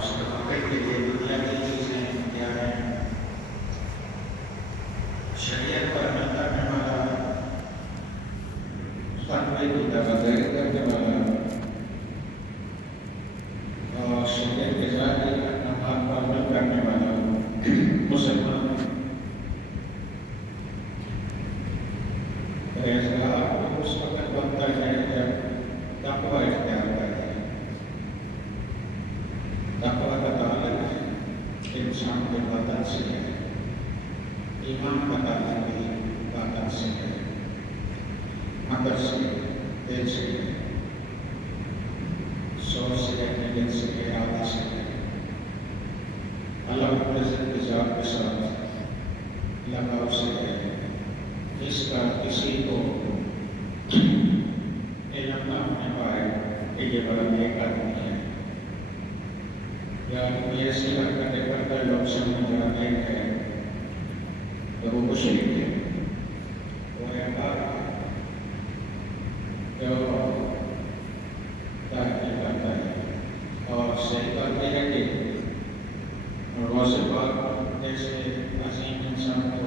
اس کے واقعے کے لیے دنیا کی چیزیں کیا ہیں، شریعت پر عمل کرنے والا، فتوے کی تبدیل کرنے والا اور شریعت کے ذاتی احکامات پر عمل کرنے والا مسلمان پرہیزگار اس وقت بنتا ہے جب تقوی اختیار کرے۔ تقوی کا تعلق انسان کے باطن سے ہے، ایمان کا تعلق بھی باطن سے ہے، عقل سے، دل سے، سوچ سے، نیت سے، ارادہ سے ہے۔ اللہ رب العزت کی ذات کے ساتھ لگاؤ سے ہے، جس کا کسی کو علم نہ ہونے پائے کہ یہ بڑا نیک آدمی ہے، یا کوئی ایسی حرکتیں کرتا ہے لوگ سمجھ بڑا نیک ہے تو وہ مشرک ہے، وہ انکار ہے، جو تحقیق کرتا ہے۔ اور صحیح بات یہ ہے کہ روز پاک جیسے عظیم انسان کو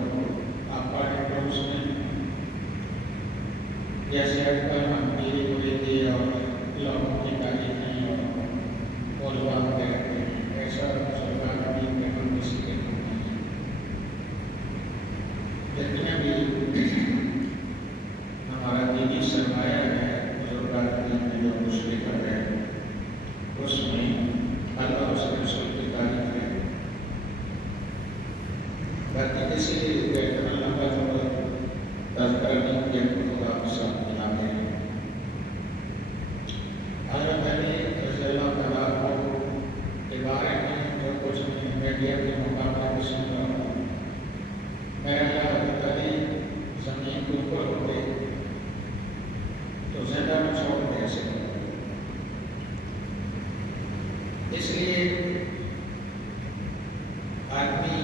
آپ پڑھیں تو اس میں جیسے اکبر ہم میری بریدی اور لوگوں کی تاریخیں اور بات کرتے ہیں، ایسا سرکار بھی کہ ہم کسی کے نہیں ہیں۔ جتنے بھی ہمارا دینی سرمایہ ہے بزرگان دین میں جو مشرک کر رہے ہیں، اس میں اللہ اس کے رسول کی تعریف ہے۔ باقی کسی بہتر اللہ کا جو تذکرہ نہیں کیا خدا کے ساتھ ملاتے ہیں۔ حضرت علی رضی اللہ تعالیٰ عنہ کے بارے میں جو کچھ میں میڈیا کے مقابلے میں سن رہا ہوں، میں حضرت علی زمین کے اوپر ہوتے تو زندہ میں چھوڑ دے سکتے۔ اس لیے آدمی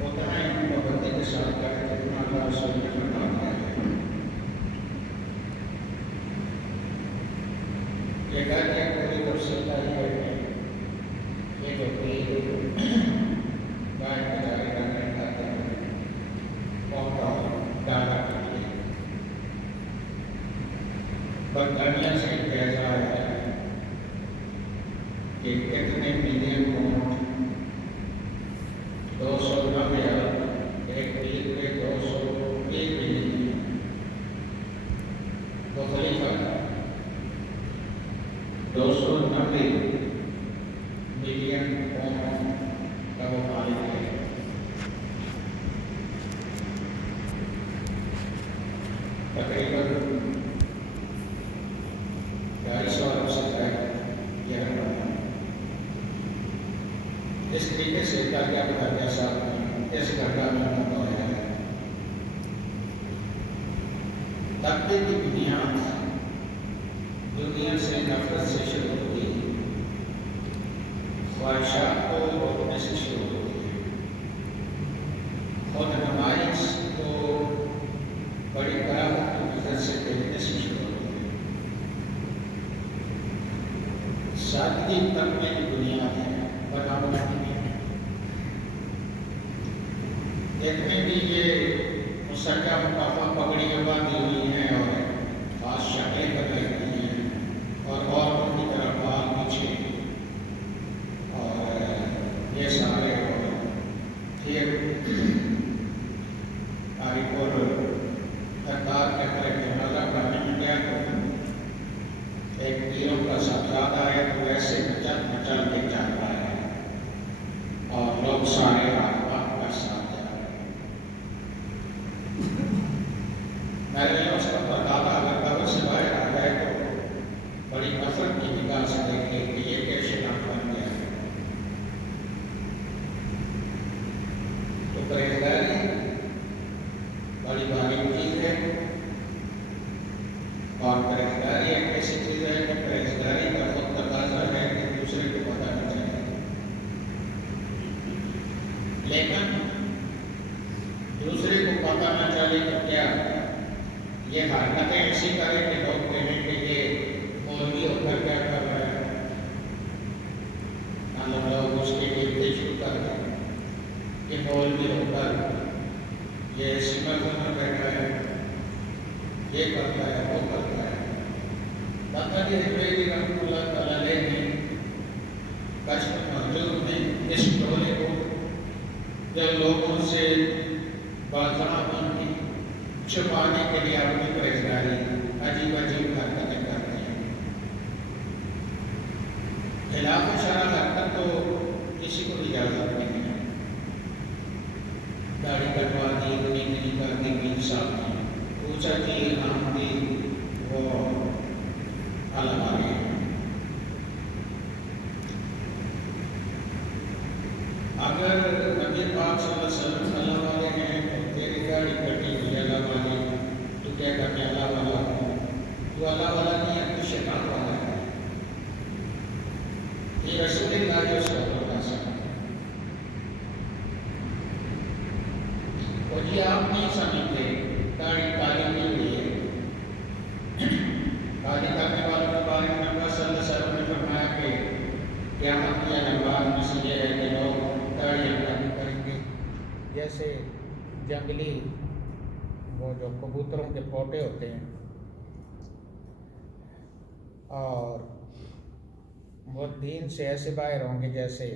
اتنا ہی پابندی کے ساتھ کرے جتنا اللہ رسول نے فرما دیا ہے۔ یہ کہہ کے پوری تفصیل ہے کہ یہ جو کہ گائے کے جاری کرنے کھاتے ہیں قوم کا ڈالا کے لیے برطانیہ سے کہہ رہا ہے کہ کتنے ملین ووٹ 290 ارب ایک ملک میں 201 ملین تو خلیفہ 290 ملین قوم کا وہ مالک ہے۔ تقریباً 250 ارب سے زیادہ یہ رقم ہے۔ اس طریقے سے دریا کا جیسا اس گھٹنا میں ہوتا ہے۔ تقوی کی بنیاد دنیا سے نفرت سے شروع ہوئی، خواہشات کو روکنے سے شروع ہوئی، خود نمائش کو بڑی کراہت کی نظر سے دیکھنے سے شروع ہوئی۔ سادگی تقوی کی بنیاد ہے، بناوٹ نہیں ہے۔ جتنے بھی یہ مسجد مقامہ پگڑیاں باندھی ہوئی ہیں اور خاص شکلیں بدل رہی ہیں اور عورتوں کی طرف بال پیچھے اور یہ سارے پھر تاریخ سرکار کے طرف جنازہ کرنے میں کیا کروں، ایک پیروں کا صاحبزادہ ہے تو ایسے مچل مچل کے چل رہا ہے اور لوگ سارے آباد کا ساتھ جا رہے ہیں۔ میرے لیے اس کا پردادا اگر قبر سے باہر آ جائے کرتا ہے وہ کرتا ہے۔ داتا جی ہجویری رحمۃ اللہ تعالیٰ علیہ نے بچپن محجور میں اس ٹولے کو جب لوگوں سے بازاں کی چھپانے کے لیے اپنی پرہیزگاری عجیب عجیب حرکتیں کرتے ہیں۔ خلاف شرع حرکت تو کسی کو اجازت نہیں ہے۔ داڑھی کٹوا دی، گنی کر دی، 20 سال میں پوچھا کہ ہم بھی وہ الگ آ گئے۔ اگر نبی پاک صلی اللہ علیہ وسلم اللہ والے ہیں تو تیری داڑھی کٹی ہوئی اللہ والے، تو کیا کرتے اللہ والا ہو؟ تو اللہ والا نہیں ہے، تو شیطان والا ہے۔ یہ رسول اللہ جو صلی اللہ علیہ وسلم، اور یہ آپ نہیں سمجھتے داڑھی کالی نہیں ہوئی ہے۔ کالی کرنے والوں کے بارے میں نبی صلی اللہ علیہ وسلم نے فرمایا کہ قیامت کی علامات میں سے یہ ہے کہ لوگ داڑھی کالی کریں گے جیسے جنگلی وہ جو کبوتروں کے پوٹے ہوتے ہیں، اور وہ دین سے ایسے باہر ہوں گے جیسے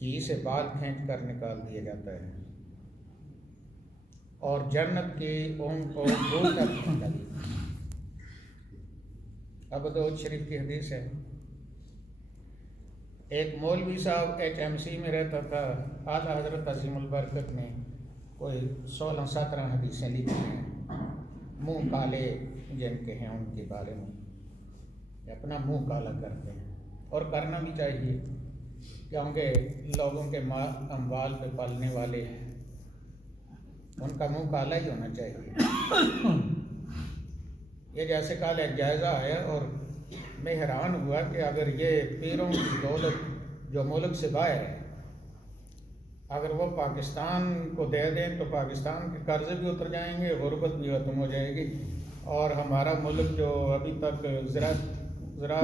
گھی سے بال کھینچ کر نکال دیا جاتا ہے، اور جنت کی ان کو بو تک لگی۔ ابو داؤد شریف کی حدیث ہے، ایک مولوی صاحب HMC میں رہتا تھا، اعلیٰ حضرت عظیم البرکت نے کوئی 16-17 حدیثیں لکھی ہیں، منہ کالے جن کے ہیں ان کے بارے میں، اپنا منہ کالا کرتے ہیں، اور کرنا بھی چاہیے کیونکہ لوگوں کے اموال پہ پالنے والے ہیں، ان کا منہ کالا ہی ہونا چاہیے۔ یہ جیسے کال ایک جائزہ آیا اور میں حیران ہوا کہ اگر یہ پیروں کی دولت جو ملک سے باہر ہے، اگر وہ پاکستان کو دے دیں تو پاکستان کے قرضے بھی اتر جائیں گے، غربت بھی ختم ہو جائے گی، اور ہمارا ملک جو ابھی تک زراعت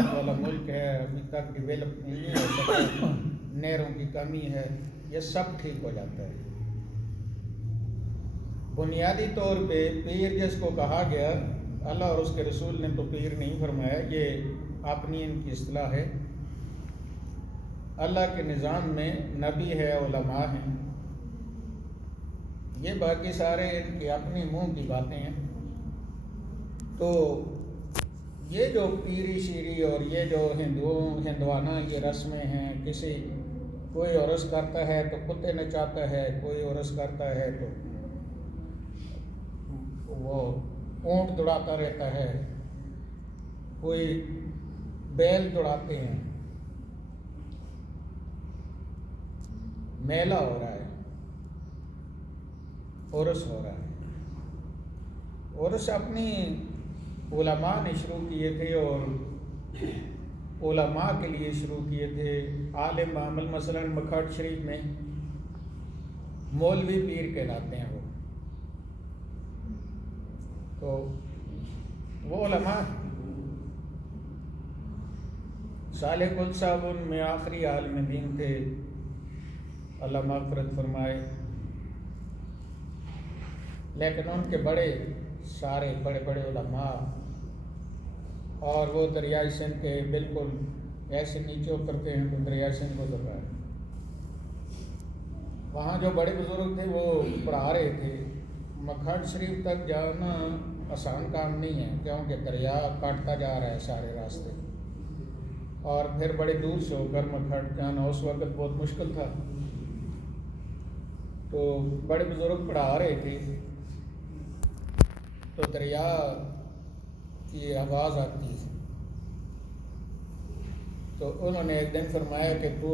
والا ملک ہے، ابھی تک ڈیولپ نہیں ہو سکا، نہروں کی کمی ہے، یہ سب ٹھیک ہو جاتا ہے۔ بنیادی طور پہ پیر جس کو کہا گیا، اللہ اور اس کے رسول نے تو پیر نہیں فرمایا، یہ اپنی ان کی اصطلاح ہے۔ اللہ کے نظام میں نبی ہے، علماء ہیں، یہ باقی سارے ان کی اپنی منہ کی باتیں ہیں۔ تو یہ جو پیری شیری اور یہ جو ہندوانہ یہ رسمیں ہیں، کسی کوئی عرس کرتا ہے تو کتے نچاتا ہے، کوئی عرس کرتا ہے تو وہ اونٹ دوڑاتا رہتا ہے، کوئی بیل دوڑاتے ہیں، میلہ ہو رہا ہے، عرس ہو رہا ہے۔ عرس اپنی علماء نے شروع کیے تھے، اور علماء کے لیے شروع کیے تھے۔ عالم عامل مثلاً مکھٹ شریف میں مولوی پیر کہلاتے ہیں وہ، تو وہ علماء صالح کل صاحب ان میں آخری عالم دین تھے، اللہ مغفرت فرمائے، لیکن ان کے سارے بڑے علماء، اور وہ دریائے سندھ کے بالکل ایسے نیچے اترتے ہیں تو دریائے سندھ گزر رہا ہے، وہاں جو بڑے بزرگ تھے وہ پڑھا رہے تھے۔ مکھٹ شریف تک جانا آسان کام نہیں ہے کیونکہ دریا کاٹتا جا رہا ہے سارے راستے، اور پھر بڑے دور سے ہو کر مکھٹ جانا اس وقت بہت مشکل تھا۔ تو بڑے بزرگ پڑھا رہے تھے تو دریا کی آواز آتی ہے، تو انہوں نے ایک دن فرمایا کہ تو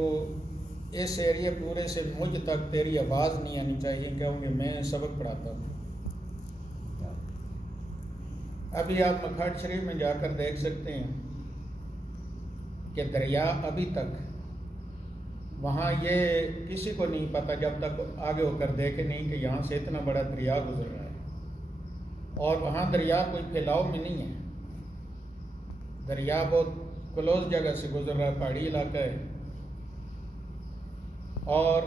اس ایریے پورے سے مجھ تک تیری آواز نہیں آنی چاہیے کیونکہ میں سبق پڑھاتا ہوں۔ ابھی آپ مکھٹ شریف میں جا کر دیکھ سکتے ہیں کہ دریا ابھی تک وہاں، یہ کسی کو نہیں پتہ جب تک آگے ہو کر دیکھے نہیں کہ یہاں سے اتنا بڑا دریا گزر رہا ہے، اور وہاں دریا کوئی پھیلاؤ میں نہیں ہے، دریا بہت کلوز جگہ سے گزر رہا ہے، پہاڑی علاقہ ہے، اور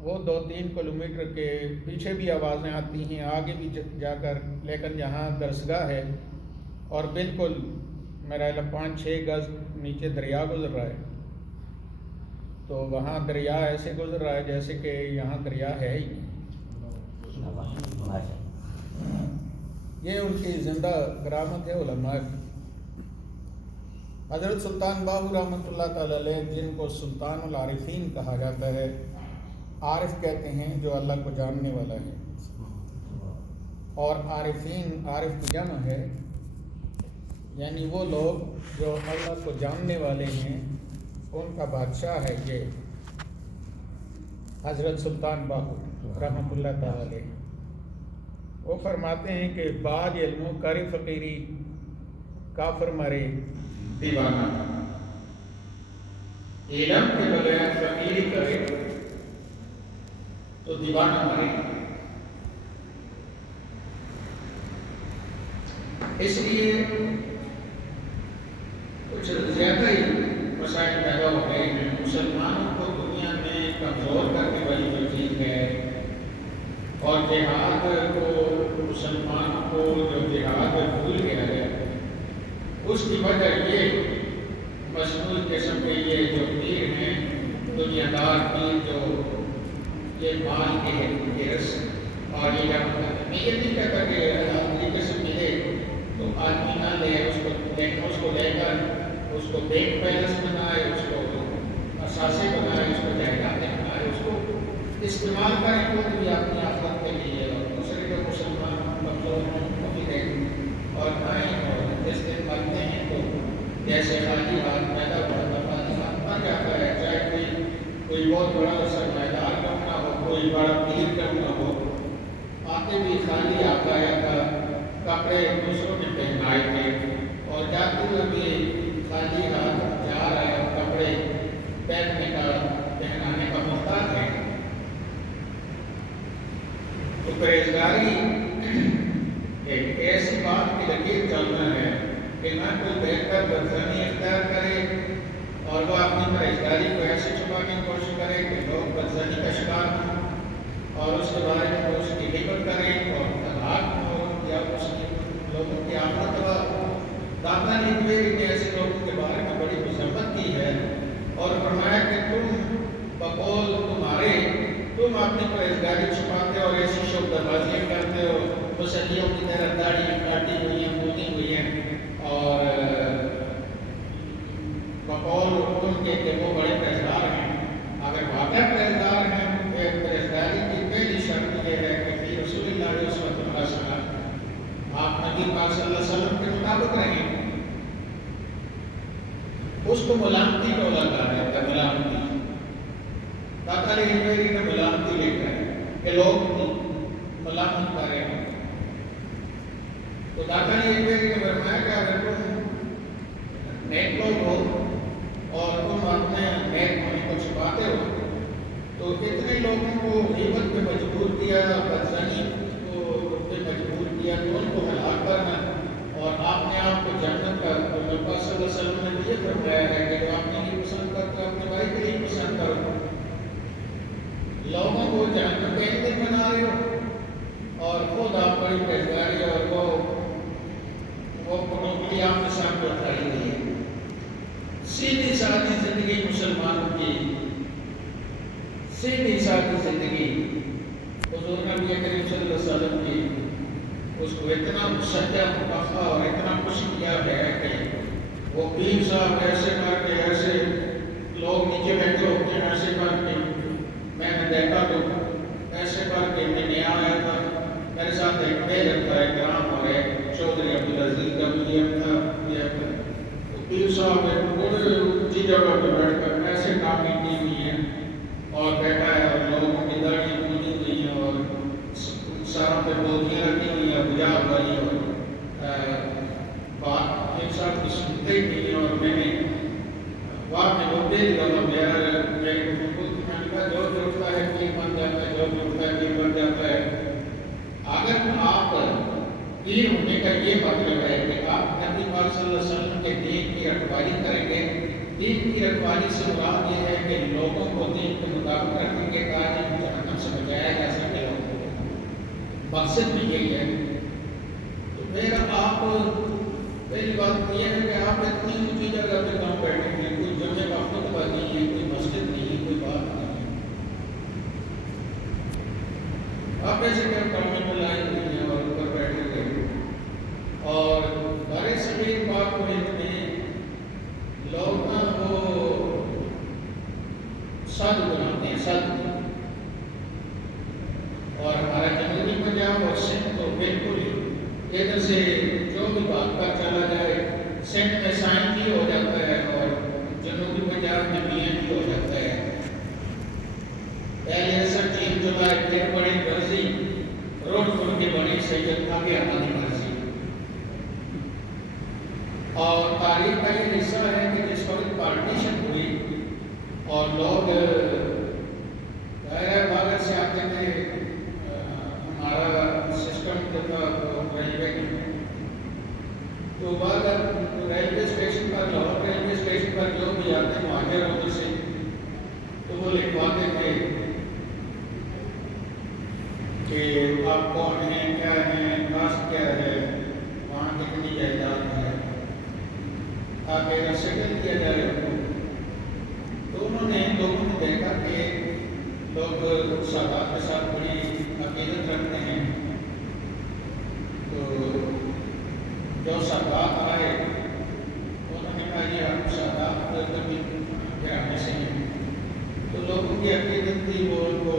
وہ 2-3 کلومیٹر کے پیچھے بھی آوازیں آتی ہیں، آگے بھی جا کر، لیکن جہاں درسگاہ ہے اور بالکل میرا 5-6 گز نیچے دریا گزر رہا ہے، تو وہاں دریا ایسے گزر رہا ہے جیسے کہ یہاں دریا ہے ہی نہیں۔ یہ ان کی زندہ کرامت ہے علماء کی۔ حضرت سلطان باہو رحمۃ اللہ تعالیٰ علیہ، جن کو سلطان العارفین کہا جاتا ہے، عارف کہتے ہیں جو اللہ کو جاننے والا ہے، اور عارفین عارف کی جمع ہے، یعنی وہ لوگ جو اللہ کو جاننے والے ہیں، ان کا بادشاہ ہے یہ حضرت سلطان باہو رحمۃ اللہ تعالیٰ علیہ۔ وہ فرماتے ہیں کہ بعض علموں کاری فقیری کافر مرے دیوانہ، علم کے بغیر فقیری کرے تو دیوانہ مرے۔ اس لیے کچھ زیادہ ہی مسائل پیدا ہو گئے ہیں۔ مسلمانوں کو دنیا میں کمزور کرنے والی جو چیز ہے، اور جہاد کو مسلمانوں کو جو جہاد بھول گیا ہے، اس کی وجہ یہ مصنوعی قسم کے یہ جو پیر ہیں، دنیا دار پیر، جو یہ مال کے حرص اور یہ یہ نہیں کہتا کہ آدمی قسم ملے تو آدمی نہ لے اس کو، لیکن اس کو لے کر اس کو بینک بیلنس بنائے، اس کو اثاثے بنائے، اس کو جائیدادیں بنائے، اس کو استعمال کریں تو بھی اپنی آخرت کے لیے، اور دوسرے جو مسلمان کمزور ہیں ان کو بھی دیں اور کھائیں، اور جس دن مرتے ہیں تو جیسے خالی ہاتھ پیدا ہوا مر جاتا ہے، چاہے کوئی بہت بڑا سرمایہ کیوں نہ ہو، کوئی بڑا پیر کیوں نہ ہو، آتے بھی خالی آتا تھا، کپڑے دوسروں نے پہنائے تھے، اور جاتے ہوئے بھی خالی ہاتھ جا رہا ہے، کپڑے پہننے کا پہنانے کا محتاج ہے۔ تو پرہیزگاری ایک ایسی بات کی لکیر چلنا ہے کہ نہ کوئی بہتر بدزنی اختیار کرے، اور وہ اپنی پرہیزگاری کو ایسے چھپانے کی کوشش کرے کہ لوگ بدزنی کا شکار ہوں، اور اس کے بارے میں اس کی غیبت کریں اور ہلاک ہو، یا اس کی لوگوں کی آمد ہوا۔ داتا نیویری نے ایسے لوگوں کے بارے میں بڑی مذمت کی ہے، اور فرمایا کہ تم بقول تمہارے، تم اپنی پرہیزگاری چھپاتے اور ایسی شعبہ بازیاں کرتے ہو، مسلیوں کی طرح داڑھی کاٹی ہوئی ہیں، مونی ہوئی ہیں، اور بقول ان کے کہ وہ بڑے پرہیزگار ہیں۔ اگر واقع پرہیزگار ہیں، پرہیزگاری کی پہلی شرط یہ ہے کہ فی رسول اللہ صلی اللہ علیہ وسلم، آپ نبی پاک صلی اللہ علیہ وسلم کے مطابق رہیں۔ اس کو ملامتی ٹولا کہا جاتا ہے، ملامتی۔ داتا نیویری نے ملامتی لکھا ہے کہ لوگ ملامت کر رہے ہیں۔ تو داتا نیویری نے فرمایا کہ اگر تم نیک لوگ ہو اور تم اپنے نیک ہونے کو چھپاتے ہو، تو اتنے لوگوں کو غیبت پہ مجبور کیا، بدزنی کو پہ مجبور کیا تو ان کو ہلاک کرنا، اور آپ نے آپ کو جنت کا، تو نبی صلی اللہ علیہ وسلم نے بھی یہ فرمایا ہے کہ جو اپنے لیے پسند کرتے ہو اپنے بھائی کے لیے پسند کرو۔ لوگوں کو جہنم کا ایندھن بنا رہے ہو، اور خود آپ بڑی پرہیزگاری اور وہ پروپلی آپ کے سامنے اٹھائی ہوئی ہے۔ سیدھی سادی زندگی مسلمانوں کی، سیدھی سادی زندگی حضور نبی کریم صلی اللہ علیہ وسلم کی، اس کو اتنا سچا مقفع اور اتنا خوش کیا ہے کہ وہ پیر صاحب ایسے کر کے، ایسے لوگ نیچے بیٹھے ہوتے ہیں، ایسے کر کے میں نے دیکھا تو ایسے کر کے میں نے آیا تھا، میرے ساتھ ایک بیگم تھا، ایک رام اور ایک چودھری عبدالعزیز کا ملیم تھا، پیر صاحب ایک بڑے اونچی جگہ پہ بیٹھ کر ایسے کامی کی ہوئی ہیں اور بیٹھا ہے، اور لوگوں کی داڑھی پوجی ہوئی ہیں، اور ساروں پہ بوتیاں رکھی ہوئی ہیں بجاب والی، اور بات ایک ساتھ کی سنتے ہی نہیں ہیں۔ اور میں نے وہاں میں وہ دیکھ رہا ہوں، میرے میں نے کہا جو اٹھتا ہے پیر بن جاتا ہے، جو اٹھتا ہے پیر بن جاتا ہے۔ اگر آپ پیر ہونے کا یہ مطلب ہے کہ آپ نبی پاک صلی اللہ علیہ وسلم کے دین کی رکھوالی کریں گے، دین کی رکھوالی سے مراد یہ ہے کہ لوگوں کو دین کے مطابق رکھیں گے تاکہ جہنم سے بچایا جا سکے لوگوں کو، مقصد بھی یہی ہے۔ تو پھر آپ پہلی بات یہ ہے کہ آپ اتنی اونچی جگہ پہ کہاں بیٹھے ہیں، کوئی جمعے کا خطبہ نہیں ہے، کوئی مسجد نہیں ہے، کوئی بات نہیں ہے، آپ ایسے کر کاموں میں لائے ہوئے ہیں اور اوپر بیٹھے ہوئے ہیں۔ اور بڑے صغیر پاک ملک میں لوگ نا وہ سد بناتے ہیں، سد، اور ہمارا جنوبی پنجاب اور سندھ تو بالکل ہی ادھر سے جو بھی بات پر چلا جائے، سندھ میں سائن کی ہو جاتا ہے اور جنوبی پنجاب میں میاں کی ہو جاتا ہے۔ پہلے اثر 3 جولائی پھر بڑی مرضی، روڈ پر کی بڑی سید آگے ہماری مرضی۔ اور تاریخ کا یہ حصہ ہے کہ جس وقت پارٹیشن ہوئی اور لوگ دائرہ بھارت سے آتے تھے، ہمارا سسٹم جو تھا وہ ریلوے کا، تو بعد ریلوے اسٹیشن پر، لاہور ریلوے اسٹیشن پر جو بھی آتے ہیں مہاجر ہوتے سے، تو وہ لکھواتے تھے کہ آپ کون ہیں، کیا ہیں، کاسٹ کیا ہے، وہاں کتنی جائیداد ہے، آپ اگر سیٹل کیا جائے ان کو۔ تو انہوں نے لوگوں نے دیکھا کہ لوگ سادات کے ساتھ بڑی عقیدت رکھتے ہیں، تو جو سادات آئے انہوں نے کہا یہ ہم سادات کبھی گرانے سے ہیں، تو لوگوں کی عقیدت تھی، وہ ان کو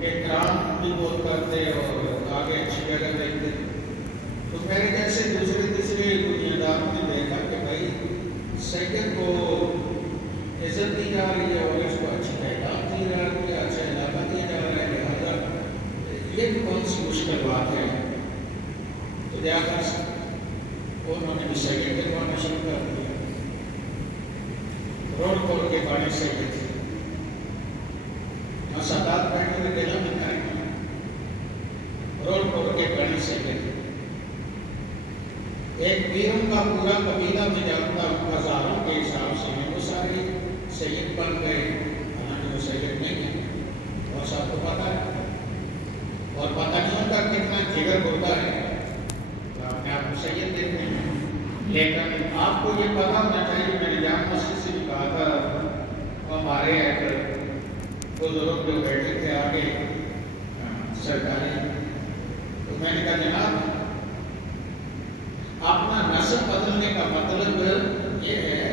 احترام بھی بہت کرتے اور آگے اچھی جگہ دیکھتے۔ تو میرے جیسے دوسرے دنیا داروں نے دیکھا کہ بھائی سید کو عزت دی جا رہی ہے اور اس کو اچھی تعداد دی جا رہی ہے، اچھا علاقہ دیا جا رہا ہے، لہٰذا یہ بھی کون سی مشکل بات ہے، تو لہٰذا انہوں نے بھی سید دلوانا شروع کر دیا، روڈ کھول کے پانے سید، سادات بیٹھے ہوئے دلا میں کریں گے، روڈ کھول کے پانے سید۔ ایک پیروں کا پورا قبیلہ میں جانتا ہوں، ہزاروں کے حساب سے ہیں، وہ سارے سید بن گئے، حالانکہ وہ سید نہیں ہیں، اور سب کو پتہ ہے، اور پتہ نہیں ہوتا کتنا جگر ہوتا ہے، اپنے آپ کو سید دیتے ہیں، لیکن آپ کو یہ پتہ ہونا چاہیے، میں نے جامع مسجد سے بھی کہا تھا، ہمارے ایک بزرگ جو بیٹھے تھے آگے سرکاری، تو میں نے کہا جناب اپنا نسب بدلنے کا مطلب یہ ہے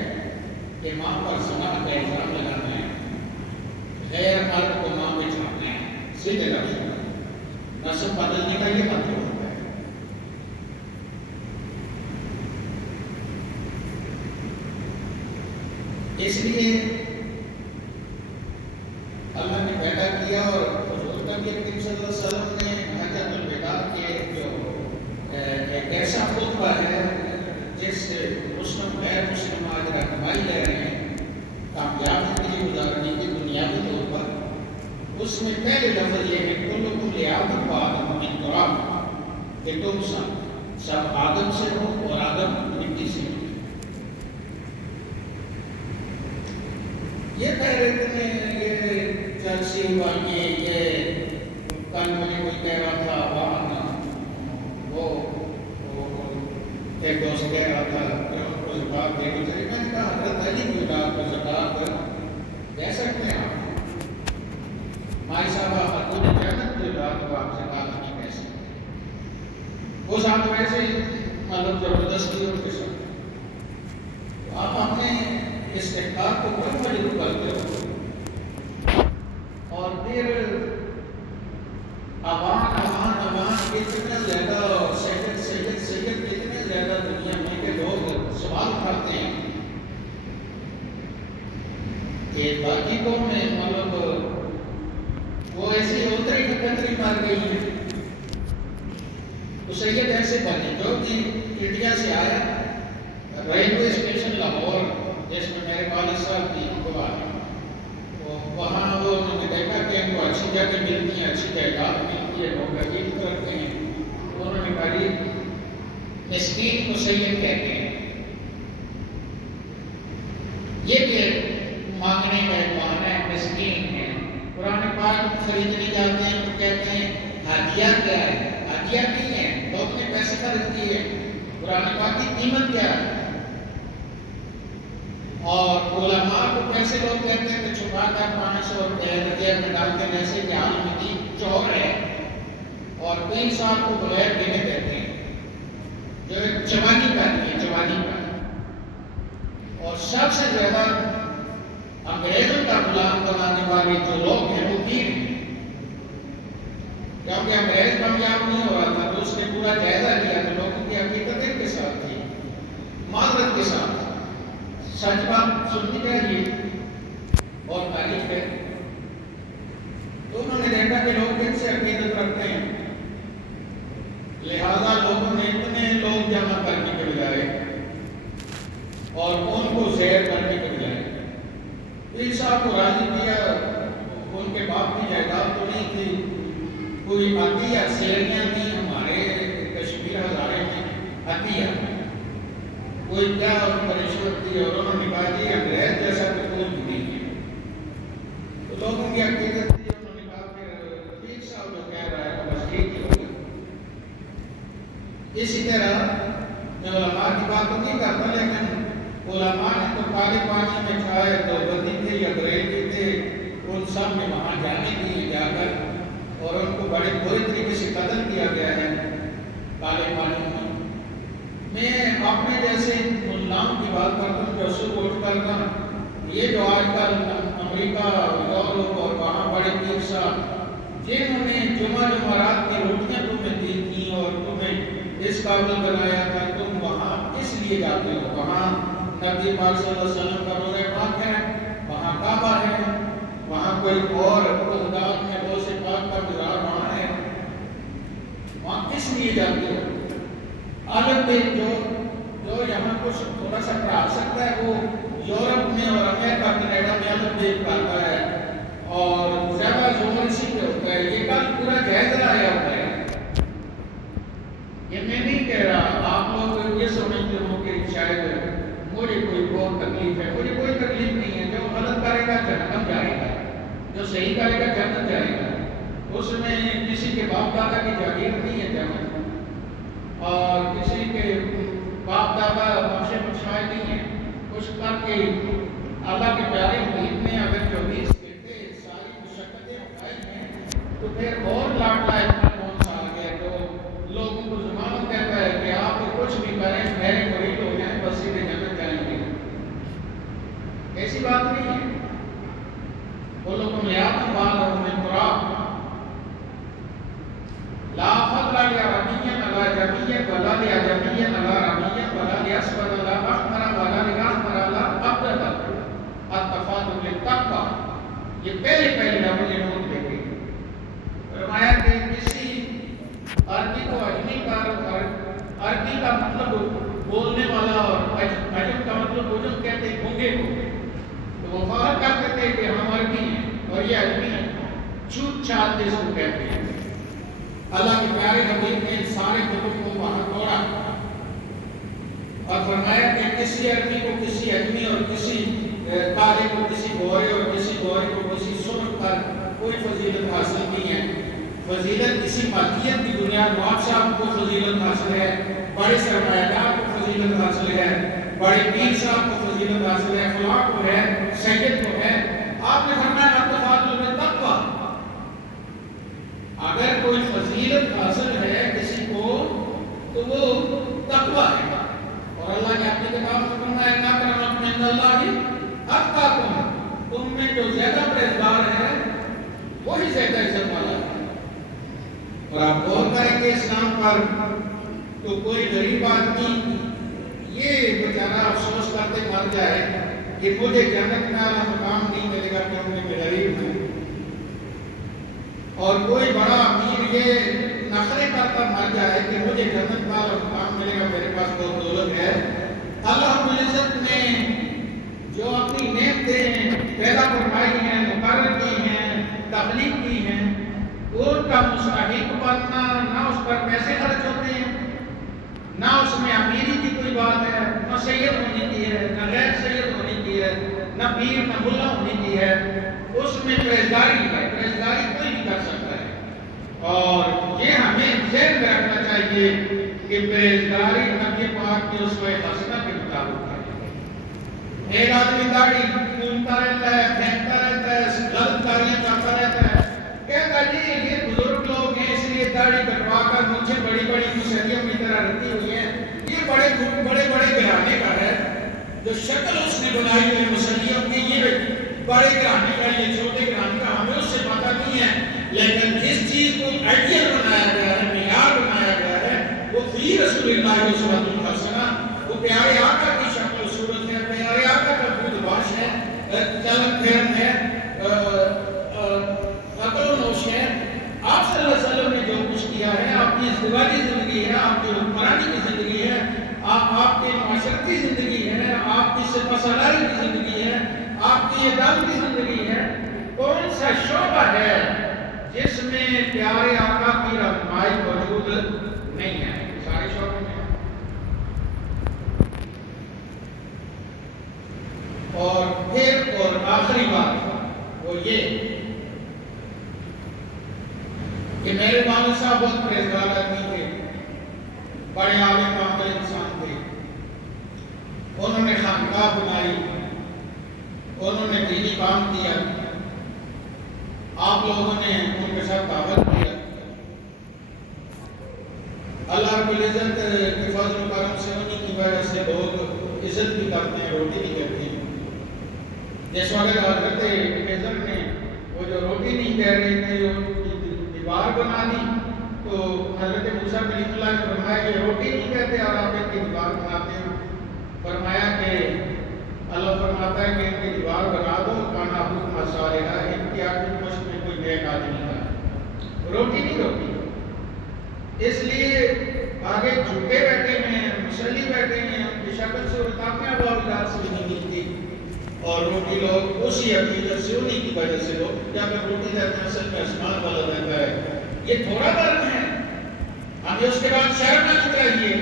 کہ ماں پر زنا کا الزام لگانا ہے، غیر مرد کو ماں میں چھاپنا ہے، سیدھے لفظ میں نسب بدلنے کا یہ مطلب ہوتا ہے۔ اس لیے اللہ نے پیدا کیا، اور حضور نبی کریم صلی اللہ علیہ وسلم نے حجۃ الوداع کے جو ایک ایسا خطبہ ہے جس مسلم غیر مسلم آج رہنمائی لے رہے ہیں کامیاب زندگی گزارنے کی دنیاوی طور پر، اس میں پہلے لفظ یہ ہے کلکم لآدم وآدم من تراب، کہ تم سب آدم سے ہو اور آدم مٹی سے ہو۔ یہ کہہ رہے تھے یہ جلسی والی، یہ کل مجھے کوئی کہہ رہا تھا وہاں وہ ایک دوست کہہ رہا تھا کو زکات دینی چاہیے، میں نے کہا حضرت علی کی اولاد کو زکات دے سکتے ہیں آپ، مائی صاحبہ خاتون جنت کی اولاد کو آپ زکات نہیں کہہ سکتے، وہ ساتھ ویسے ہی مطلب زبردستی ان کے ساتھ، تو آپ اپنے استحقاق کو بہت مجبور کرتے ہو، اور پھر عوام اتنا زیادہ سید اتنے زیادہ دنیا میں کہ لوگ سوال کرتے ہیں کہ باقی قوم میں مطلب وہ ایسی اتری کتری مار گئی ہے، تو سید ایسے بنے جو کہ انڈیا سے آیا، ریلوے اسٹیشن لاہور جس میں میرے والد صاحب کی بات ہے، وہاں وہ انہوں نے دیکھا کہ ان کو اچھی جگہ ملتی ہے، اچھی جائیداد ملتی ہے، لوگ عقیدت کرتے ہیں، انہوں نے کہا جی مسکین کو سید کہتے ہیں، یہ بھی مانگنے کا ایک بہانہ ہے، مسکین ہے۔ قرآن پاک خریدنے جاتے ہیں تو کہتے ہیں ہدیہ کیا ہے، ہدیہ نہیں ہے، لوگ نے پیسے خرچ کیے، قرآن پاک کی قیمت کیا ہے؟ اور علماء کو کیسے لوگ کہتے ہیں کہ چھپا کر 500 روپے جیب میں ڈالتے ہیں، جیسے کہ عالم دین چور ہے، اور پیر صاحب کو بغیر دینے دیتے ہیں، جو ایک چوانی کرنی ہے، چوانی کا۔ اور سب سے زیادہ انگریزوں کا غلام بنانے والے جو لوگ ہیں وہ پیر ہیں، کیونکہ انگریز کامیاب نہیں ہو رہا تھا تو اس نے پورا جائزہ لیا تو لوگوں کی حقیقتیں کے ساتھ تھی، معذرت کے ساتھ، سچ بات سننی چاہیے اور تعریف ہے۔ تو انہوں نے دیکھا کہ لوگ ان سے عقیدت رکھتے ہیں، لہذا لوگوں نے اتنے لوگ جمع کرنے کے بجائے اور ان کو زیر کرنے کے بجائے پیر صاحب کو راضی کیا۔ ان کے باپ کی جائیداد تو نہیں تھی، کوئی عطیہ سیریاں تھی ہمارے کشمیر ہزارے میں عطیہ، کوئی کیا ان پر رشوت تھی، اور انہوں نے کہا کہ انگریز جیسا تو کوئی بھی نہیں ہے۔ تو لوگوں کی عقیدت تھی، انہوں نے کہا کہ پیر صاحب جو کہہ رہا ہے تو بس ٹھیک ہی ہوگا۔ اسی طرح میں علماء کی بات تو نہیں کرتا، لیکن علماء نے تو کالے پانی میں کھائے، تو بندی تھے یا بریلوی تھے، ان سب نے وہاں جانے دیے جا کر، اور ان کو بڑے بری طریقے سے قتل کیا گیا ہے کالے پانی میں۔ میں اپنے جیسے ملاؤں کی بات کرتا ہوں جو صبح اٹھ کر یہ جو آج کل امریکہ، یورپ اور وہاں بڑے پیر صاحب جنہوں نے جمعرات کی روٹیاں تمہیں دی تھیں اور تمہیں اس قابل بنایا تھا، تم وہاں کس لیے جاتے ہو؟ وہاں نبی پاک صلی اللہ علیہ وسلم کا روضہ پاک ہے، وہاں کعبہ ہے، وہاں کوئی اور بغداد میں روضہ پاک کا مزار وہاں ہے، وہاں کس لیے جاتے ہو؟ عالم میں جو یہاں کچھ تھوڑا سا پڑھا سکتا ہے وہ یورپ میں اور امریکہ کینیڈا میں عالم دیکھ پاتا ہے، اور زیادہ زور اسی پہ ہوتا ہے۔ یہ کل پورا جائزہ لایا ہوتا ہے، یہ میں نہیں کہہ رہا، آپ لوگ یہ سمجھتے ہو کہ شاید مجھے کوئی بہت تکلیف ہے، مجھے کوئی تکلیف نہیں ہے۔ جو غلط کرے گا جہنم جائے گا، جو صحیح کرے گا جنت جائے گا، اس میں کسی کے باپ دادا کی جاگیر نہیں ہے جنت، اور کسی کے باپ دادا بخشے بخشائے نہیں ہے۔ کچھ کر کے اللہ کے پیارے حبیب نے اگر 24 گھنٹے ساری مشقتیں اٹھائی ہیں تو پھر اور لاڈلا اتنا کون سا آ گیا جو لوگوں کو ضمانت کہتا ہے کہ آپ کچھ بھی کریں میرے مرید ہو جائیں بس سیدھے جنت جائیں گے۔ ایسی بات نہیں ہے۔ کلکم لیاتم بالغ من تراب لا فضل لعربی علی جمی ولا لعجمی علی عربی ولا لاسود ولا احمر ولا لاحمر ولا ابيض التفاضل للتقوى۔ یہ پہلے لفظ نوٹ لے کے فرمایا کہ کسی عربی کو اجمی کا، عربی کا مطلب بولنے والا اور عجم کا مطلب عجم کہتے ہیں گونگے کو، تو وہ فخر کرتے تھے کہ ہم عربی ہیں اور یہ اجمی ہیں، چھوٹ چھات جس کو کہتے ہیں۔ اللہ کے پیارے حبیب نے سارے کتب کو وہاں توڑا اور فرمایا کہ کسی عربی کو کسی اجمی اور کسی کالے کو کسی گورے اور کسی گورے کو کسی سرخ پر کوئی فضیلت حاصل نہیں ہے۔ فضیلت کسی مادیت کی بنیاد نواب صاحب کو فضیلت حاصل ہے، بڑے سرمایہ دار کو فضیلت حاصل ہے، بڑے پیر صاحب کو فضیلت حاصل ہے، فلاں کو ہے، سید کو ہے۔ آپ نے فرمایا التفاضل بالتقویٰ، اگر کوئی فضیلت حاصل ہے کسی کو تو وہ تقویٰ ہے، اور اللہ نے اپنی کتاب میں فرمایا ان اکرمکم عند اللہ اتقاکم، تم میں جو زیادہ پرہیزگار ہے وہی زیادہ عزت والا ہے۔ اور آپ غور کریں گے اسلام پر تو کوئی غریب آدمی یہ بیچارہ افسوس کرتے مر جائے کہ مجھے جنت میں اعلیٰ مقام نہیں ملے گا کیونکہ میں غریب ہوں، اور کوئی بڑا امیر یہ نخرے کرتا مر جائے کہ مجھے جنت میں اعلیٰ مقام ملے گا، میرے پاس بہت دولت ہے۔ اللہ رب العزت نے جو اپنی نعمتیں پیدا فرمائی ہیں، مقرر کی ہیں، تخلیق کی ہیں، ان کا مستحق بننا، نہ اس پر پیسے خرچ ہوتے ہیں، نہ اس میں امیری کی کوئی بات ہے، نہ سید ہونے کی ہے، نہ غیر سید ہونے کی ہے، نہ پیر نہ ملا ہونے کی ہے، اس میں پرہیزگاری ہے، پرہیزگاری کوئی بھی کر سکتا ہے۔ اور یہ ہمیں ذہن میں رکھنا چاہیے کہ پرہیزگاری نبی پاک کی اسوہ حسنہ کے مطابق ہے۔ ایک آدمی داڑھی گھومتا رہتا ہے، پھینکتا رہتا ہے، غلط کاریاں کرتا رہتا ہے، کہتا جی یہ بزرگ لوگ ہیں اس لیے داڑھی کٹوا کر مجھے بڑی بڑی مسلیوں کی طرح رکھی ہوئی ہیں، یہ بڑے گھرانے کا ہے، جو شکل اس نے بنائی ہوئی مسلیوں کی یہ بڑے گھرانے کا، یہ چھوٹے گھرانے کا، ہمیں اس سے پتہ نہیں ہے، لیکن جس چیز کو آئیڈیل بنایا گیا ہے، معیار بنایا گیا ہے، وہ فی رسول اللہ اسوۃ حسنہ، وہ پیارے آقا کی شکل و صورت ہے، پیارے آقا کا بود باش ہے، چلن پھرن ہے، عقل و نوش ہے۔ آپ صلی اللہ علیہ وسلم نے جو کچھ کیا ہے، آپ کی ازدواجی زندگی ہے، آپ کی حکمرانی کی زندگی ہے، آپ کی معاشرتی زندگی ہے، آپ کی سپہ سالاری کی زندگی ہے، آپ کی عدالت کی زندگی ہے، کون سا شعبہ ہے جس میں پیارے آقا کی رہنمائی موجود نہیں ہے؟ سارے شعبے میں۔ اور پھر اور آخری بات وہ یہ کہ میرے والد صاحب بہت پرہیزگار آدمی تھے، بڑے عالم کامل انسان تھے، انہوں نے خانقاہ بنائی، انہوں نے دینی کام کیا، آپ لوگوں نے ان کے ساتھ دعوت کیا، اللہ رب العزت کے فضل و کرم سے انہی کی وجہ سے لوگ عزت بھی کرتے ہیں، روٹی بھی کرتے ہیں۔ جس وقت حضرت خضر نے وہ جو روٹی نہیں کہہ رہے تھے دیوار بنا دی، تو حضرت موسیٰ کلیم اللہ نے فرمایا یہ روٹی نہیں کہتے اور آپ ان کی دیوار بناتے ہیں۔ فرمایا کہ اللہ فرماتا ہے کہ ان کی دیوار بنا دو، کانا حکم صالحہ، ان کی آخری پشت میں کوئی نیک آدمی کا روٹی نہیں روٹی۔ اس لیے آگے جھکے بیٹھے ہیں، مسلی بیٹھے ہیں، ان کی شکل صورت آپ نے اباویلات سے نہیں ملتی، اور روٹی لوگ اسی عقیدت سے انہی کی وجہ سے لوگ کیا کہ روٹی دیتے ہیں اصل میں آسمان والا دیتا ہے، یہ تھوڑا فرق ہے۔ ہمیں اس کے بعد شرم آنی چاہیے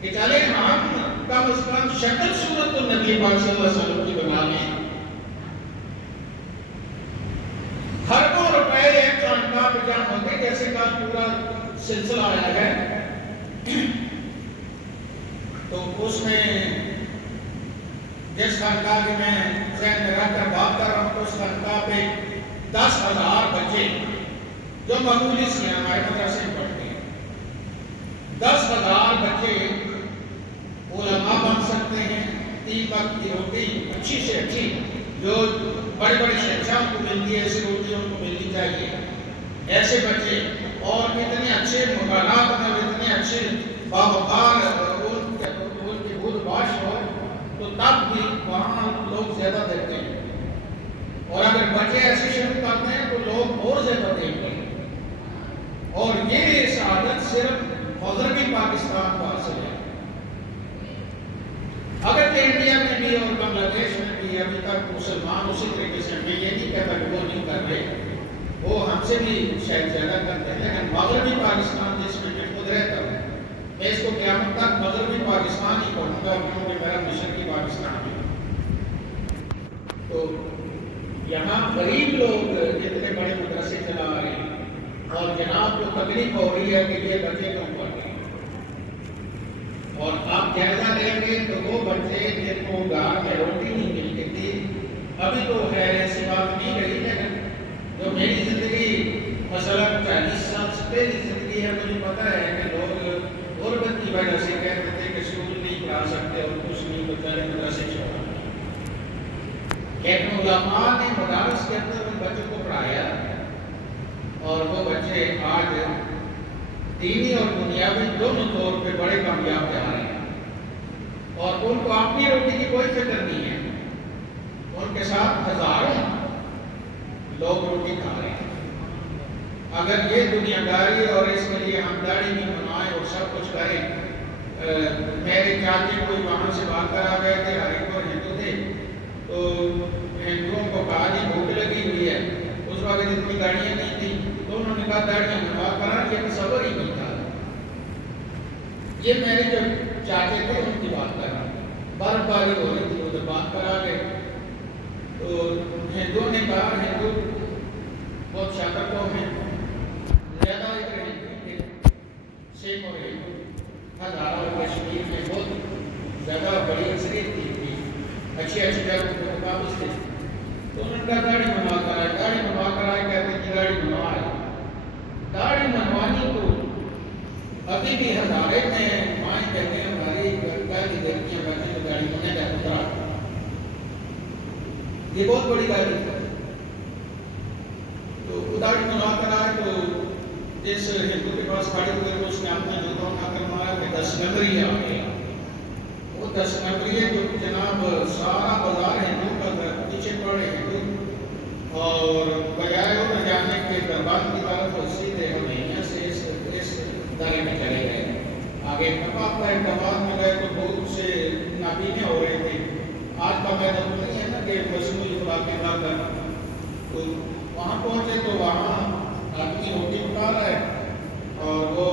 کہ چلے ہم کم از کم شکل صورت تو نبی پاک صلی اللہ علیہ وسلم کی بنا لیں۔ خربوں روپے ایک خانقاہ پہ جہاں ہوتے جیسے کا پورا سلسلہ آیا ہے، تو اس میں جس خانقاہ کی میں ذہن میں رکھ کر بات کر رہا ہوں، اس خانقاہ پہ 10,000 بچے جو معمولی سے ہمارے مدرسے میں پڑھتے ہیں، 10,000 بچے علماء بن سکتے ہیں، 3 وقت کی روٹی اچھی سے اچھی جو بڑے بڑے شہنشاہوں کو ملتی ہے ایسی روٹی ان کو ملنی چاہیے، ایسے بچے، اور اتنے اچھے مکانات میں اتنے اچھے باوقار ان کی بود باش ہو، تو تب بھی وہاں لوگ زیادہ دیتے ہیں، اور اگر بچے ایسے شروع کرتے ہیں تو لوگ اور زیادہ دیں گے، اور یہ سعادت صرف مغربی پاکستان کو حاصل ہے۔ اگر کہ انڈیا میں بھی اور بنگلہ دیش میں بھی ابھی تک مسلمان اسی طریقے سے، میں یہ نہیں کہتا کہ وہ نہیں کر رہے، وہ ہم سے بھی شاید زیادہ کرتے ہیں، لیکن مغربی پاکستان جس میں میں خود رہتا ہوں، میں اس کو قیامت تک مغربی پاکستان ہی پڑھوں گا، کیونکہ میرا مشرقی پاکستان ہے۔ تو یہاں غریب لوگ اتنے بڑے مدرسے چلا رہے ہیں، اور جناب کو تکلیف ہو رہی ہے کہ یہ بچے کم پڑھ رہے ہیں، اور آپ جائزہ لیں گے تو وہ بچے جن کو گھر میں روٹی نہیں ملتی تھی، ابھی تو خیر ایسی بات نہیں رہی، لیکن جو میری زندگی مثلاً 40 سال سے پہلی زندگی ہے، مجھے پتا ہے کہ لوگ غربت کی وجہ سے کہتے تھے کہ اسکول نہیں پڑھا سکتے اور کچھ نہیں، تو چلے مدرسے چھوڑا، لیکن علماء نے مدارس کے اندر ان بچوں کو پڑھایا، اور وہ بچے آج دینی اور دنیاوی دونوں طور پہ بڑے کامیاب جا رہے ہیں، اور ان کو اپنی روٹی کی کوئی فکر نہیں ہے، ان کے ساتھ ہزاروں لوگ روٹی کھا رہے ہیں۔ اگر یہ دنیا داری اور اس کے لیے ہم داڑھی بھی بنائیں اور سب کچھ کریں، میرے چاچے کوئی وہاں سے بات کر آ گئے تھے، ہر ایک اور ہندو تھے، تو ہندوؤں کو کہا جی بھوک لگی ہوئی ہے، اس وقت اتنی گاڑیاں نہیں تھیں، تو انہوں نے کہا داڑیاں بنوا کرا، یہ تصور ہی نہیں تھا۔ یہ میرے جو چاچے تھے ان کی بات کر رہا ہوں، برف باری ہو رہی تھی، ادھر بات کرا گئے، تو ہندو نے کہا ہندو بہت شاطر قوم ہے، زیادہ ادھر ہندو تھے، سکھ اور ہندو، ہزاروں کشمیر میں بہت زیادہ بڑی اکثریت تھی، اچھی جگہ کو قابض تھے، تو انہوں نے کہا داڑھی منوا کر آئے، کہتے ہیں کہ داڑھی منوائے، داڑھی منوانی تو ابھی بھی ہزارے میں مائیں کہتے ہیں ہماری پہلی دیکھتیاں بچیں تو داڑھی منہ جا اترا، یہ بہت بڑی گاڑی ہے۔ تو داڑھی منوا کر آئے تو جس ہندو کے پاس کھڑے ہوئے تو اس نے اپنا جوتا اٹھا کر مارا کہ 10 نمبری آ گیا، وہ 10 نمبری ہے جو جناب سارا بازار ہندو کا پیچھے پڑے ہندو، اور بجائے وہ نہ جانے کے دربار کی طرف سیدھے ہم یہاں سے اس دارے میں چلے گئے، آگے کباب کا کباب میں گئے تو بہت سے نابینے ہو رہے تھے، آج کا میدان نہیں ہے نا کہ مصنوعی خوراک کے نہ کرنا، تو وہاں پہنچے تو وہاں آدمی روٹی پکا رہا ہے اور وہ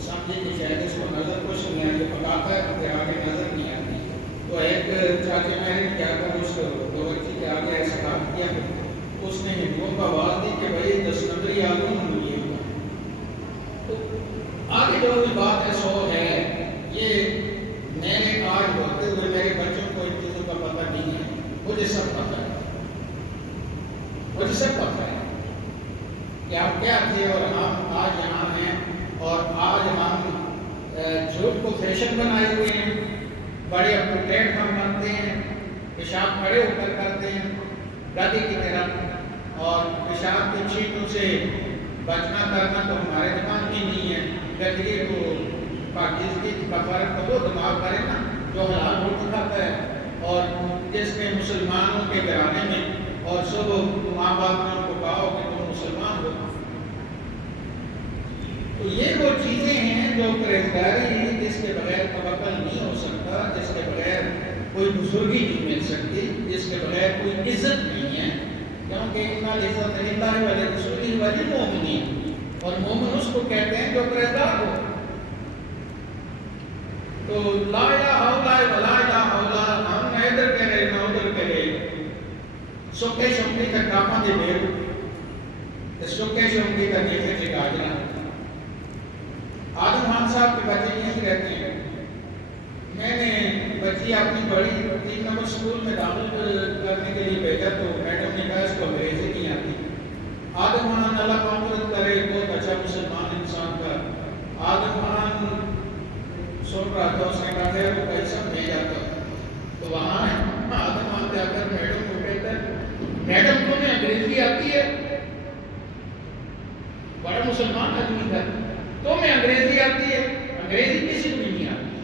سمجھے کہ شاید اس کو نظر کچھ نہیں ہے، جو پکاتا ہے تو آگے نظر نہیں آتی، تو ایک چاچے میں نے کیا کر اس باورچی کے آگے ایسا کام کیا، اس نے ہندوؤں کو آواز دی کہ بھائی 10 نمبری آلو منگوئے ہوگا، تو آگے جو بھی بات ہے سو ہے، یہ میرے آج ہوتے ہوئے میرے بچوں کو ان چیزوں کا پتہ نہیں ہے، مجھے سب پتہ ہے، مجھے سب پتہ ہے کہ آپ کیا تھے اور ہم آج یہاں ہیں، اور آج ہم جھوٹ کو فیشن بنائے ہوئے ہیں، بڑے اپڈیٹ ہم بنتے ہیں، پیشاب کھڑے ہو کر کرتے ہیں گدے کی طرح، اور پیشاب کی چھینٹوں سے بچنا کرنا تو ہمارے دماغ میں نہیں ہے، گدے کو پاکیزگی کا فرق تو وہ دماغ کرے نا جو حلال روٹی کھاتا ہے، اور جس میں مسلمانوں کے گھرانے میں اور صبح ماں باپ نے ان کو کہا کہ تم مسلمان ہو، تو یہ وہ چیزیں ہیں جو پرہیزگاری جس کے بغیر توکل نہیں ہو سکتا، جس کے بغیر کوئی بزرگی نہیں مل سکتی، جس کے بغیر کوئی عزت نہیں ہے، کیونکہ ان العزت للہ ولرسولہ وللمؤمنین، اور مومن اس کو کہتے ہیں جو پرہیزگار ہو، تو لا الہ الا اللہ ولا الہ الا اللہ، ہم نہ ادھر کرے نہ ادھر کرے، سوکے شمکی کا کاپا دے بیرو سوکے شمکی کا نیفے چکاجنا۔ آدم خان صاحب کے بچے یہیں رہتے ہیں، میں نے بچی اپنی بڑی 3 نمبر سکول میں داخل کرنے کے لیے بھیجا تو میڈم نے کہا اس کو انگریزی نہیں آتی، آدم خان اللہ معمورت کرے بہت اچھا مسلمان انسان کا، آدم خان سن رہا تھا، اس نے کہا ہے وہ پیسہ نہیں جاتا، تو وہاں آدم خان جا کر میڈم کو کہتا ہے میڈم تمہیں انگریزی آتی ہے، بڑا مسلمان آدمی تھا، تمہیں انگریزی آتی ہے، انگریزی کسی کو نہیں آتی،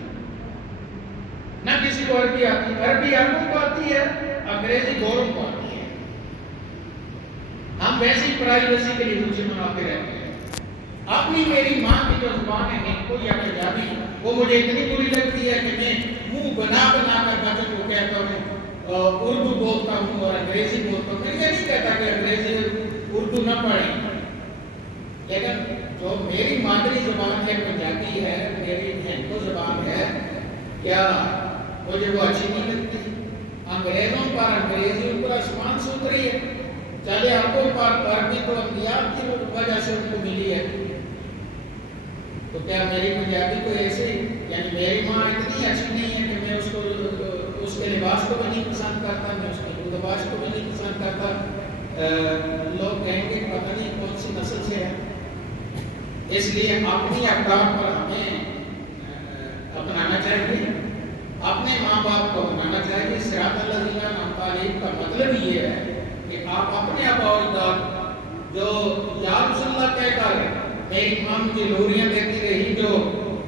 نہ کسی کو عربی آتی، عربی عربوں کو آتی ہے، انگریزی گوروں کو آتی ہے، ہم ویسی پرائیویسی کے لیے مجھے مناتے رہتے ہیں، اپنی میری ماں کی جو زبان ہے ہندکو یا پنجابی وہ مجھے اتنی بری لگتی ہے کہ میں منہ بنا بنا کر بچوں کو کہتا ہوں اردو بولتا ہوں اور انگریزی بولتا ہوں، میں یہ نہیں کہتا کہ انگریزی اردو نہ پڑھیں، لیکن جو میری مادری زبان ہے پنجابی ہے، میری ہندکو زبان ہے، کیا مجھے وہ اچھی نہیں لگتی؟ انگریزوں پر انگریزی پر آسمان سے اتری ہے، چلے عربوں پر عربی تو انبیاء کی وجہ سے ان کو ملی ہے، تو کیا میری پنجابی کو ایسے یعنی میری ماں اتنی اچھی نہیں ہے کہ میں اس کے لباس کو بھی نہیں پسند کرتا، میں اس کے لباس کو بھی نہیں پسند کرتا، لوگ کہیں گے پتہ نہیں کون سی نسل سے ہے، اس لیے اپنی اقدار پر ہمیں اپنانا چاہیے، اپنے ماں باپ کو اپنانا چاہیے، صراط الذین انعمت علیہم کا مطلب یہ ہے کہ آپ اپنے آباء و اجداد جو یا رسول اللہ کہہ کر میری ماں مجھے لوریاں دیتی رہی، جو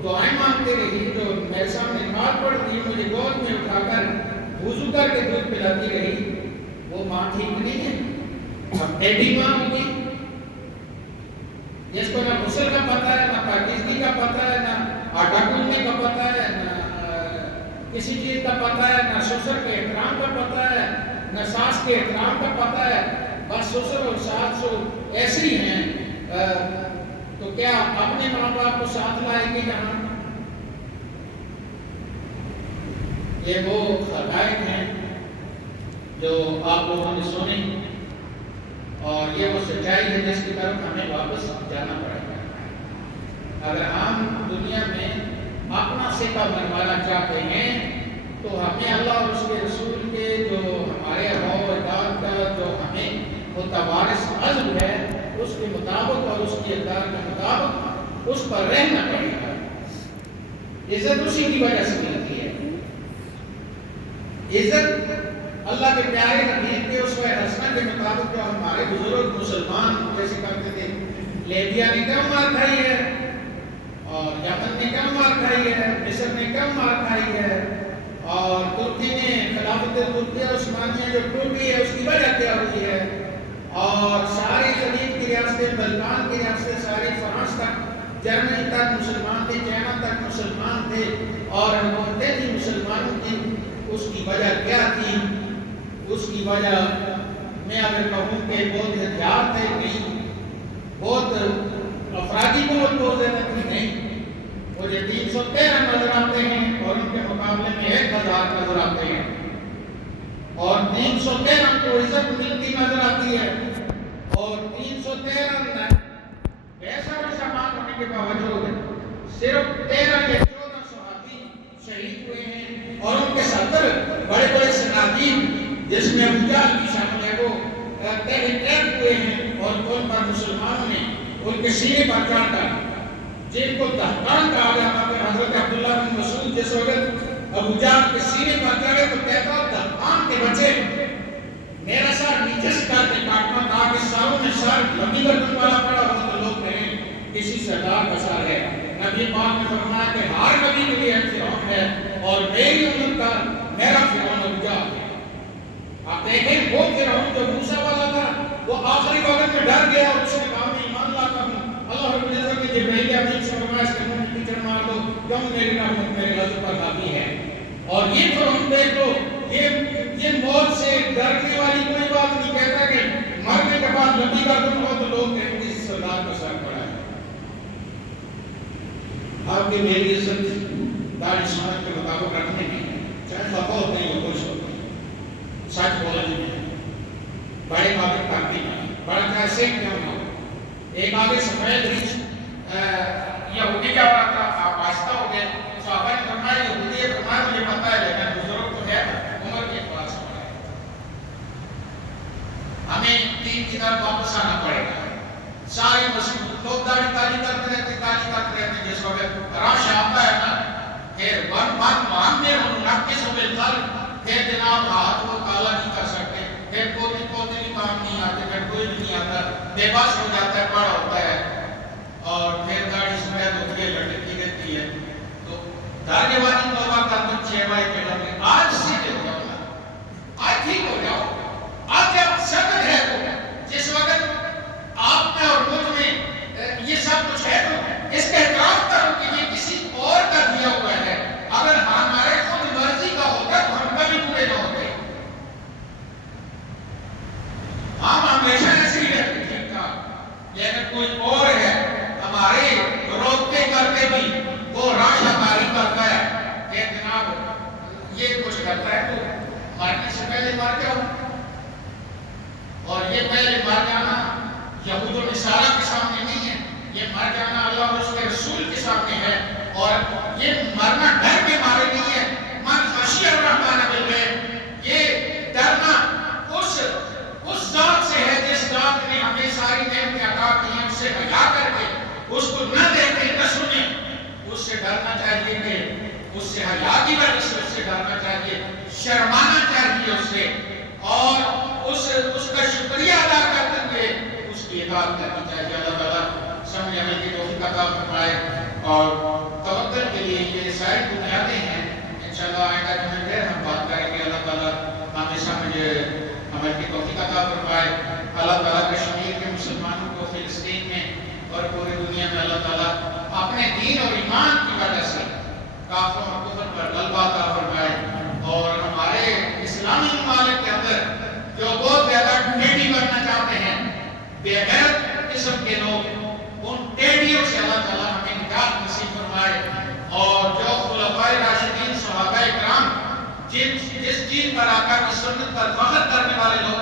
دعائیں مانگتے رہی، جو میرے سامنے نماز پڑھتی، مجھے گود میں اٹھا کر وضو کر کے دودھ پلاتی رہی، وہ ماں ٹھیک نہیں ہے، اب ایڈی ماں ہوگی جس کو نہ غسل کا پتہ ہے، نہ پاکیزگی کا پتہ ہے، نہ آٹا گوندنے کا پتہ ہے، نہ کسی چیز کا پتہ ہے، نہ سسر کے احترام کا پتہ ہے، نہ ساس کے احترام کا پتہ ہے، بس سسر اور ساس ایسے ہی ہیں، تو کیا اپنے ماں باپ کو ساتھ لائیں گے یہاں؟ یہ وہ حقائق ہیں جو آپ لوگوں نے سنی، اور یہ وہ سچائی ہے جس کی طرف ہمیں واپس جانا پڑے گا۔ اگر ہم دنیا میں اپنا سکہ منوانا چاہتے ہیں تو ہمیں اللہ اور اس کے رسول کے جو ہمارے آباء و اجداد کا جو ہمیں متوارث عزم ہے اس کے مطابق اور اس کی اقدار کے مطابق اس پر رہنا پڑے گا. عزت اسی کی وجہ سے ملتی ہے. عزت اللہ کے پیارے حبیب کے اسوہ حسنہ کے مطابق جو ہمارے بزرگ مسلمان جیسے کرتے تھے. لیبیا نے کم مار کھائی ہے اور یمن نے کم مار کھائی ہے, مصر نے کم مار کھائی ہے, اور ترکی نے خلافت ترکیہ عثمانیہ جو ٹوٹی ہے اس کی وجہ کیا ہوئی ہے, اور ساری خلیج کی ریاستیں, بلکان کی ریاستیں, ساری فرانس تک, جرمنی تک مسلمان تھے, چائنا تک مسلمان تھے, اور حکومتیں تھیں مسلمانوں کی. اس کی وجہ کیا تھی؟ اس کی وجہ میں اگر کہوں کہ بہت احتیاط ہے, نہیں بہت افرادی بہت بہت زیادہ نہیں. مجھے 313 نظر آتے ہیں اور ان کے مقابلے میں 1000 نظر آتے ہیں, اور 313 کو عزت ملتی نظر آتی ہے, اور 313 ایسا بھی سامان ہونے کے باوجود صرف 13 یا 14 صحابی شہید ہوئے ہیں, اور ان کے 70 بڑے بڑے صنادین جس میں ابو جہل بھی شامل ہے وہ تحریک ہوئے ہیں, اور ان پر مسلمانوں نے ان کے سینے پر چڑھ کر جن کو دہقان کہا جاتا ہے. حضرت عبداللہ بن مسعود جس وقت ابو جہل کے سینے پر چڑھے تو کہتا دہقان کے بچے میرا سر نیچے سے کر کے کاٹنا تاکہ سروں میں سر لمبی گردن والا پڑا ہو تو لوگ کہیں کسی سردار کا سر ہے. نبی پاک نے فرمایا کہ ہر نبی کے لیے فرعون ہے اور میری امت کا میرا فرعون ابو جہل ہے. آپ دیکھیں وہ فرعون جو موسیٰ والا تھا وہ آخری وقت میں ڈر گیا اور اس نے کہا میں ایمان لاتا ہوں. اللہ رب العزت نے جبرائیل امین سے فرمایا اس کے منہ میں کیچڑ مار دو کیوں میری رحمت میرے غضب پر حاوی ہے. اور یہ فرعون دیکھ لو, یہ موت سے ڈرنے والی کوئی بات نہیں. کہتا کہ مرنے کے بعد لمبی گردن ہو تو لوگ کہیں گے اس سردار کا سر پڑا ہے. آپ کی میری عزت دار اسلام کے مطابق رکھنے کی چاہے خفا ہوتے ہیں یا خوش ہوتے ہیں, سچ بولا نہیں ہے, بڑے قابل کرتی نہیں, بڑا کیسے کیا ہو. ایک آگے سفید ریچ یہودی کیا بڑا تھا, واسطہ ہو گئے. صحابہ نے فرمایا یہودی ہے, فرمایا مجھے پتا ہے لیکن بزرگ تو ہے عمر کے اعتبار سے بڑا ہے, ہمیں دین کی طرف واپس آنا پڑے گا. سارے مسلم لوگ داڑھی کرتے رہتے جس وقت رش آتا ہے نا پھر ون میں ہم نقص و بالقلب پھر جناب ہاتھ کو کالا نہیں کر سکتے, پھر پوتے نہیں کام نہیں آتے, پھر کوئی نہیں آتا, بے بس ہو جاتا ہے, بڑا ہوتا ہے, اور پھر داڑھی سفید ہوتی ہے, لٹکتی رہتی ہے. تو داڑھی والی توبہ کا تم 6 ماہ کے لگے آج سیدھے ہو جاؤ, آج ٹھیک ہو جاؤ. آج جب سبق ہے تو جس وقت آپ میں اور مجھ میں یہ سب کچھ ہے تو اس کا اعتراف کرو کہ یہ کسی اور کا دیا ہوا ہے. اگر ہمارے خود مرضی کا ہوتا تو ہم کبھی پورے نہ ہوتے. ہم ہمیشہ ایسے ہی رہتے ٹھیک ٹھاک, لیکن کوئی اور ہے ہمارے روکتے کرتے بھی وہ راش ہماری کرتا ہے کہ جناب یہ کچھ کرتا ہے تو مرنے سے پہلے مر جاؤ. اور یہ پہلے مر جانا یہود و نصارہ کے سامنے نہیں ہے, یہ مر جانا اللہ اور اس کے رسول کے سامنے ہے. اور یہ مرنا ڈر کے مارے نہیں ہے. من خشی الرحمن بالغیب, یہ ڈرنا اس ذات سے ہے جس ذات نے ہمیں ساری نعمتیں عطا کی ہیں, اس سے حیا کر کے اس کو نہ دیکھیں نہ سنیں, اس سے ڈرنا چاہیے کہ اس سے حیا کی وجہ سے اس سے ڈرنا چاہیے, شرمانا چاہیے اس سے, اور اس کا شکریہ ادا کرتے ہوئے اس کی اطاعت کرنی چاہیے. اللہ تعالیٰ سمجھ عمل کی توفیق عطا فرمائے, اور توکل کے لیے یہ ساری بنیادیں ہیں. انشاءاللہ آئندہ جمعے پھر ہم بات کریں گے. اللہ تعالیٰ ہمیں سمجھ عمل کی توفیق عطا فرمائے. اللہ تعالیٰ کشمیر کے مسلمانوں کو فلسطین میں اور پوری دنیا میں اللہ تعالیٰ اپنے دین اور ایمان کی وجہ سے کافروں اور کفر پر غلبہ عطا فرمائے, اور ہمارے اسلامی ممالک کے اندر جو بہت زیادہ ٹیڑھی کرنا چاہتے ہیں, بے غیرت قسم کے لوگ, ان ٹیڑھیوں سے اللہ تعالیٰ ہمیں نجات نصیب فرمائے. اور جو خلفائے راشدین صحابہ کرام جس چیز پر آقا کی سنت پر فخر کرنے والے لوگ